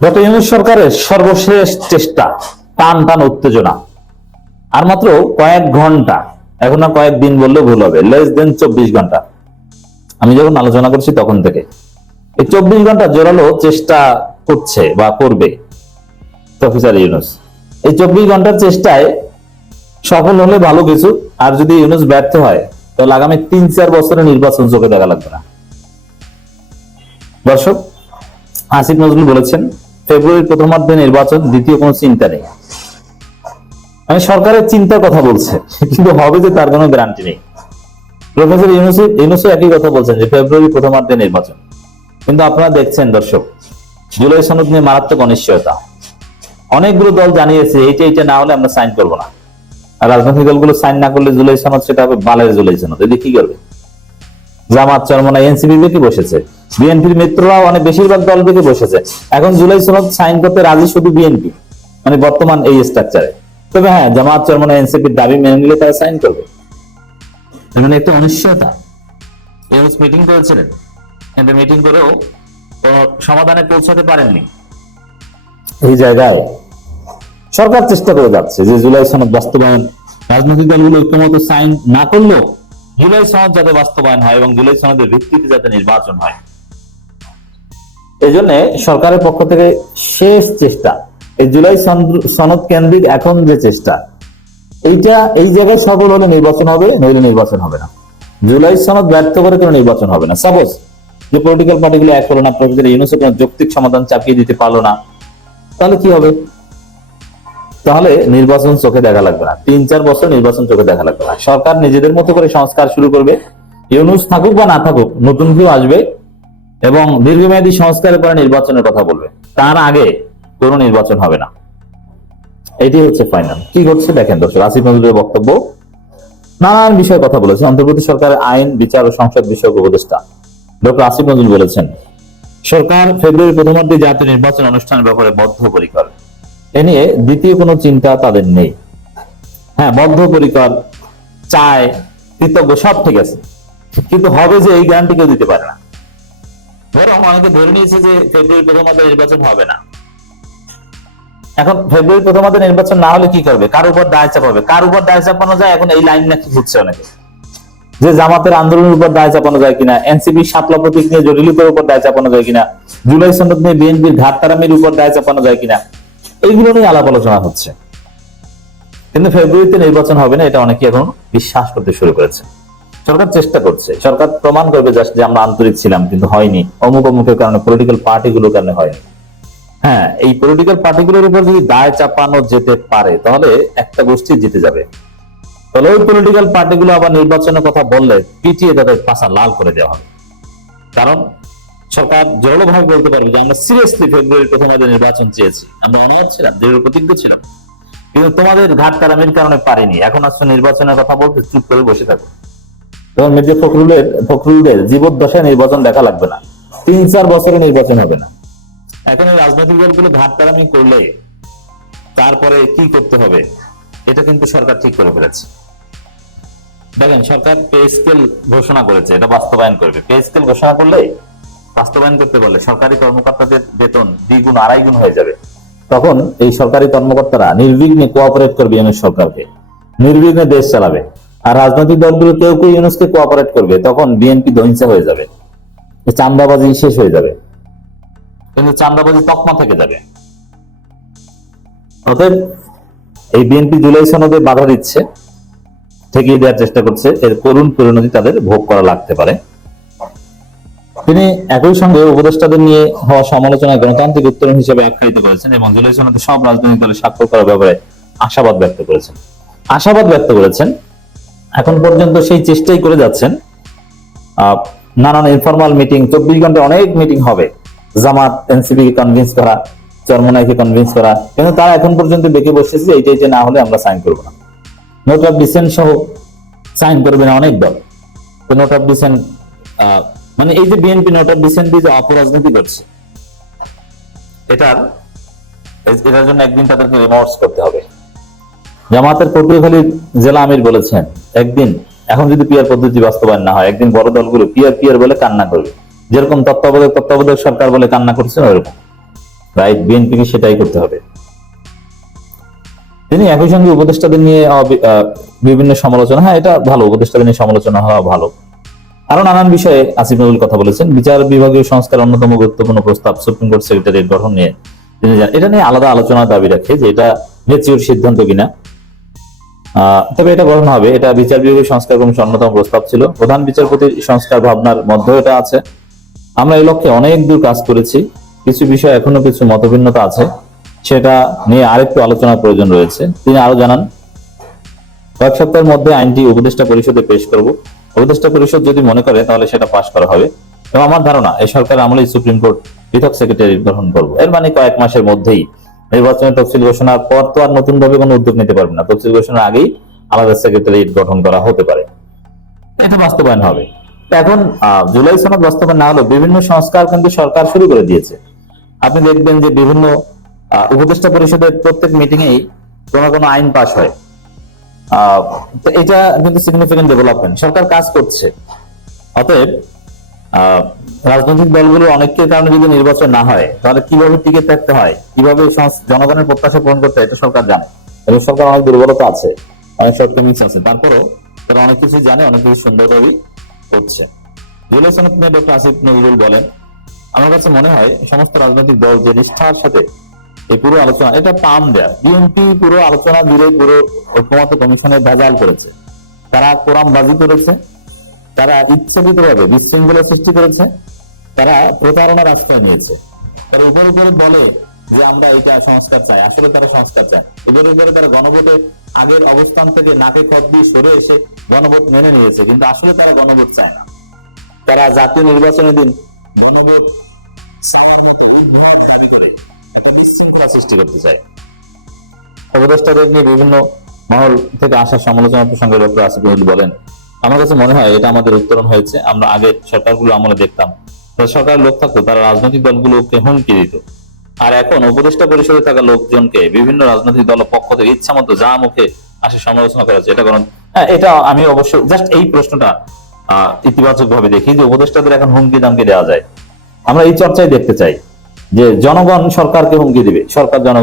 Doctor Yunus সরকারের সর্বশেষ চেষ্টা, টান টান উত্তেজনা, আর মাত্র কয়েক ঘন্টা, এখন আর কয়েকদিন বললে ভুল হবে, লেস দেন 24 ঘন্টা। আমি যখন আলোচনা করছি তখন থেকে এই 24 ঘন্টা জোরালো চেষ্টা করছে বা করবে প্রফেসর ইউনূস। এই 24 ঘন্টার চেষ্টায় সফল হলে ভালো কিছু, আর যদি ইউনূস ব্যর্থ হয় তাহলে আগামী 3-4 বছরের নির্বাচন চোখে দেখা লাগবে না। দর্শক, আসিফ নজরুল বলেছেন ফেব্রুয়ারির প্রথমার্ধে নির্বাচন, দ্বিতীয় কোনো চিন্তা নেই। আমি সরকারের চিন্তার কথা বলছে, কিন্তু হবে যে তার কোনো গ্যারান্টি নেই। প্রফেসর ইউনূসও একই কথা বলছেন যে ফেব্রুয়ারি প্রথমার্ধে নির্বাচন, কিন্তু আপনারা দেখছেন দর্শক, জুলাই সনদ নিয়ে মারাত্মক অনিশ্চয়তা। অনেকগুলো দল জানিয়েছে এইটা না হলে আমরা সাইন করবো না, আর রাজনৈতিক দলগুলো সাইন না করলে জুলাই সনদ সেটা হবে বালের জুলাই সনদ। এদিকে কি করবে? জামাত, চরমনাই, এনসিপি বেঁকে বসেছে, বিএনপির মিত্ররাও অনেক বেশিরভাগ দল বেঁকে বসেছে। এখন জুলাই সনদ সাইন করতে রাজি শুধু বিএনপি, মানে বর্তমান এই স্ট্রাকচারে। তবে হ্যাঁ, জামাত, চরমনাই, এনসিপির দাবি মেনে নিলে তারা সাইন করবে। মানে একটা অনিশ্চয়তা। মিটিং করেছিলেন, কিন্তু মিটিং করেও কোনো সমাধানে পৌঁছাতে পারেননি। এই জায়গায় সরকার চেষ্টা করে যাচ্ছে যে জুলাই সনদ বাস্তবায়ন, রাজনৈতিক দলগুলো ঐক্যমত সাইন না করলেও জুলাই সনদ যাতে বাস্তবায়ন হয় এবং জুলাই সনদের ভিত্তিতে যাতে নির্বাচন হয়। এই জন্য সরকারের পক্ষ থেকে শেষ চেষ্টা, এই জুলাই সনদ কেন্দ্রিক এখন যে চেষ্টা, এইটা এই জায়গায় সফল হলে নির্বাচন হবে, নইলে নির্বাচন হবে না। জুলাই সনদ ব্যর্থ করে কোনো নির্বাচন হবে না। সাপোজ যে পলিটিক্যাল পার্টিগুলো এক হলো না, প্রফেসর ইউনূস কোনো যৌক্তিক সমাধান চাপিয়ে দিতে পারলো না, তাহলে কি হবে? তাহলে নির্বাচন চোখে দেখা লাগবে না, 3-4 বছর নির্বাচন চোখে দেখা লাগবে না। সরকার নিজেদের মতো করে সংস্কার শুরু করবে, ইউনূস থাকুক বা না থাকুক, নতুন কেউ আসবে এবং দীর্ঘমেয়াদী সংস্কারের পরে নির্বাচনের কথা বলবে। তার আগে কোনো নির্বাচন হবে না। এটি হচ্ছে ফাইনাল। কি ঘটছে দেখেন দর্শক, আসিফ নজরুলের বক্তব্য, নানান বিষয়ে কথা বলেছে। অন্তর্বর্তী সরকারের আইন, বিচার ও সংসদ বিষয়ক উপদেষ্টা ডক্টর আসিফ নজরুল বলেছেন সরকার ফেব্রুয়ারি প্রথমার্ধে জাতীয় নির্বাচন অনুষ্ঠানের ব্যাপারে বদ্ধপরিকর। এ নিয়ে দ্বিতীয় কোনো চিন্তা তাদের নেই। হ্যাঁ, বদ্ধপরিকর, চায়, কৃতজ্ঞ, সব ঠিক আছে, কিন্তু হবে যে এই গ্যারান্টি কেউ দিতে পারে না। বরং অনেকে ধরে নিয়েছে যে ফেব্রুয়ারি প্রথমার্ধে নির্বাচন হবে না। এখন ফেব্রুয়ারি প্রথমার্ধে নির্বাচন না হলে কি করবে? কার উপর দায় চাপাবে? কার উপর দায় চাপানো যায়? এখন এই লাইন নাকি খুঁজছে অনেকে, যে জামাতের আন্দোলনের উপর দায় চাপানো যায় কিনা, এনসিপি শাপলা প্রতীক নিয়ে জটিলতার উপর দায় চাপানো যায় কিনা, জুলাই সনদ নিয়ে বিএনপির ঘাটতারামির উপর দায় চাপানো যায় কিনা, এইগুলো নিয়ে আলাপ আলোচনা হচ্ছে। কিন্তু ফেব্রুয়ারিতে নির্বাচন হবে না, এটা অনেকে এখন বিশ্বাস করতে শুরু করেছে। সরকার চেষ্টা করছে, সরকার প্রমাণ করবে যে আমরা আন্তরিক ছিলাম, কিন্তু হয়নি, অমুক অমুকের কারণে, পলিটিক্যাল পার্টিগুলোর কারণে হয়নি। হ্যাঁ, এই পলিটিক্যাল পার্টিগুলোর উপর যদি দায় চাপানো যেতে পারে তাহলে একটা গোষ্ঠী জিতে যাবে। তাহলে ওই পলিটিক্যাল পার্টিগুলো আবার নির্বাচনের কথা বললে পিটিয়ে তাদের পাশা লাল করে দেওয়া হবে। কারণ সরকার জোরালোভাবে বলতে পারবে যে আমরা সিরিয়াসলি ফেব্রুয়ারি প্রথমার্ধে নির্বাচন চেয়েছি, আমরা অনার ছিলাম, দৃঢ় প্রতিজ্ঞ ছিলাম, কিন্তু তোমাদের ঘাটতারামির কারণে পারিনি। এখন আসলে নির্বাচনের কথা বলতে চুপ করে বসে থাকো। তখন মির্জা ফখরুলের জীবদ্দশায় নির্বাচন দেখা লাগবে না, 3-4 বছরে নির্বাচন হবে না। এখন এই রাজনৈতিক দলগুলো ঘাটতারামি করলে তারপরে কি করতে হবে, এটা কিন্তু সরকার ঠিক করে ফেলেছে। দেখেন, সরকার পে স্কেল ঘোষণা করেছে, এটা বাস্তবায়ন করবে। পে স্কেল ঘোষণা করলে, বাস্তবায়ন করতে পারলে সরকারি কর্মকর্তাদের বেতন 2 গুণ 2.5 গুণ হয়ে যাবে। তখন এই সরকারি কর্মকর্তারা নির্বিঘ্নে কোঅপারেট করবে ইউনূস সরকারকে, নির্বিঘ্নে দেশ চালাবে। আর রাজনৈতিক দলগুলো কেউ কেউ ইউনূসকে কোঅপারেট করবে, তখন বিএনপি ধ্বংস হয়ে যাবে, চাঁদাবাজি শেষ হয়ে যাবে, কিন্তু চাঁদাবাজি তকমা থেকে যাবে। অতএব এই বিএনপি জুলাই সনদে বাধা দিচ্ছে, ঠেকিয়ে দেওয়ার চেষ্টা করছে, এর করুণ পরিণতি তাদের ভোগ করা লাগতে পারে। তিনি একই সঙ্গে উপদেষ্টাদের নিয়ে হওয়া সমালোচনায় গণতান্ত্রিক উত্তরণ হিসেবে আখ্যায়িত করেছেন এবং জুলাই সনদে সব রাজনৈতিক দলের স্বাক্ষর করার ব্যাপারে আশাবাদ ব্যক্ত করেছেন। এখন পর্যন্ত সেই চেষ্টাই করে যাচ্ছেন। নানান ইনফরমাল মিটিং, 24 ঘন্টা অনেক মিটিং হবে, জামাত, এনসিপি কে কনভিন্স করা, চরমনাইকে কনভিন্স করা, কিন্তু তারা এখন পর্যন্ত দেখে বসেছে এইটা না হলে আমরা সাইন করবো না। নোট অফ ডিসেন্ট সহ সাইন করবে না অনেক দল। নোট অফ ডিসেন্ট মানে এই যে বিএনপি নোট অফ ডিসেন্ট দিয়ে যে অপরাজনীতি করছে, এটার জন্য একদিন তাদেরকে রিমোর্স করতে হবে। জামাতের পটুয়াখালীর জেলা আমির বলেছেন একদিন, এখন যদি পিয়ার পদ্ধতি বাস্তবায়ন না হয়, একদিন বড় দলগুলো পিয়ার বলে কান্না করবে, যেরকম তত্ত্বাবধায়ক সরকার বলে কান্না করছেন ওইরকম। রাইট, বিএনপিকে সেটাই করতে হবে। তিনি একই সঙ্গে উপদেষ্টাদের নিয়ে বিভিন্ন সমালোচনা, হ্যাঁ এটা ভালো, উপদেষ্টাদের নিয়ে সমালোচনা হওয়া ভালো। আরো নানান বিষয়ে আসিফ নজরুল কথা বলেছেন। বিচার বিভাগীয় সংস্কার অন্যতম গুরুত্বপূর্ণ প্রস্তাব, সুপ্রিম কোর্ট সেক্রেটারিয়েট গঠন নিয়ে তিনি এটা নিয়ে আলাদা আলোচনার দাবি রাখে যে এটা ম্যাচিউর সিদ্ধান্ত কিনা। তবে এটা গঠন হবে, এটা বিচার বিভাগীয় সংস্কার কমিশন অন্যতম প্রস্তাব ছিল। প্রধান বিচারপতির সংস্কার ভাবনার মধ্যে এটা আছে। আমরা এই লক্ষ্যে অনেক দূর কাজ করেছি, কিছু বিষয় এখনো কিছু মতভিন্নতা আছে, সেটা নিয়ে আরেকটু আলোচনার প্রয়োজন রয়েছে। তিনি আরো জানান, কয়েক সপ্তাহের মধ্যে আইনটি উপদেষ্টা পরিষদে পেশ করব। উপদেষ্টা পরিষদ যদি মনে করে তাহলে সেটা পাশ করা হবে, এবং আমার ধারণা এই সরকার আমলেই সুপ্রিম কোর্ট পৃথক সেক্রেটারি গঠন করবো। এর মানে কয়েক মাসের মধ্যেই, নির্বাচনের তফসিল ঘোষণার পর তো আর নতুন ভাবে কোনো উদ্যোগ নিতে পারবে না, তফসিল ঘোষণার আগেই আলাদা সেক্রেটারি গঠন করা হতে পারে, এটা বাস্তবায়ন হবে। এখন জুলাই সনদ বাস্তবায়ন না হলেও বিভিন্ন সংস্কার কিন্তু সরকার শুরু করে দিয়েছে। আপনি দেখবেন যে বিভিন্ন উপদেষ্টা পরিষদের প্রত্যেক মিটিং এই কোনো কোনো আইন পাশ হয়। তো এটা কিন্তু সিগনিফিকেন্ট ডেভেলপমেন্ট, সরকার কাজ করছে। অতএব রাজনৈতিক দলগুলো অনেকের কারণে যদি নির্বাচন না হয় তাহলে কিভাবে টিকে থাকতে হয়, কিভাবে জনগণের প্রত্যাশা পূরণ করতে হয়, এটা সরকার জানে। এবং সরকার অনেক দুর্বলতা আছে, অনেক শর্টকামিংস আছে, তারপরেও তারা অনেক কিছু জানে, অনেক কিছু সুন্দরভাবেই করছে। জুলাই সনদ নিয়ে ডক্টর আসিফ নজরুল বলেন, আমার কাছে মনে হয় সমস্ত রাজনৈতিক দল যে নিষ্ঠার সাথে এই পুরো আলোচনা, এটা পাম দেয়া, বিএনপি পুরো আলোচনা মিলে পুরো ঐক্যমত্য কমিশনের ভেজাল করেছে, তারা কোরআনবাজি করেছে, তারা ইচ্ছাকৃতভাবে বিশৃঙ্খলা সৃষ্টি করেছে, তারা প্রতারণার আশ্রয় নিয়েছে। তারা উপরে উপরে বলে যে আমরা এটা সংস্কার চাই, আসলে তারা সংস্কার চায়। উপরে উপরে তারা গণভোটে আগের অবস্থান থেকে নাকে খত দিয়ে সরে এসে গণভোট মেনে নিয়েছে, কিন্তু আসলে তারা গণভোট চায় না। তারা জাতীয় নির্বাচনের দিন গণভোট চাওয়ার মতো দাবি করে একটা বিশৃঙ্খলা সৃষ্টি করতে চায়। উপদেষ্টাদের নিয়ে বিভিন্ন মহল থেকে আসা সমালোচনা প্রসঙ্গে ডক্টর আসিফ নজরুল বলেন, আমার কাছে মনে হয় এটা আমাদের উত্তরণ হয়েছে। আমরা আগের সরকারগুলো আমলে দেখতাম সরকারের লোক থাকতো, তারা রাজনৈতিক দলগুলোকে হুমকি দিত, আর এখন উপদেষ্টা পরিষদে থাকা লোকজনকে বিভিন্ন রাজনৈতিক দল পক্ষ থেকে ইচ্ছা মতো যা মুখে আসে সমালোচনা করা হচ্ছে। এটা কারণ এটা আমি অবশ্যই জাস্ট এই প্রশ্নটা ইতিবাচক ভাবে দেখি যে উপদেষ্টাদের এখন হুমকি দামকে দেওয়া যায়। আমরা এই চর্চায় দেখতে চাই যে জনগণ সরকারকে হুমকি দিবে, সরকার জনগণ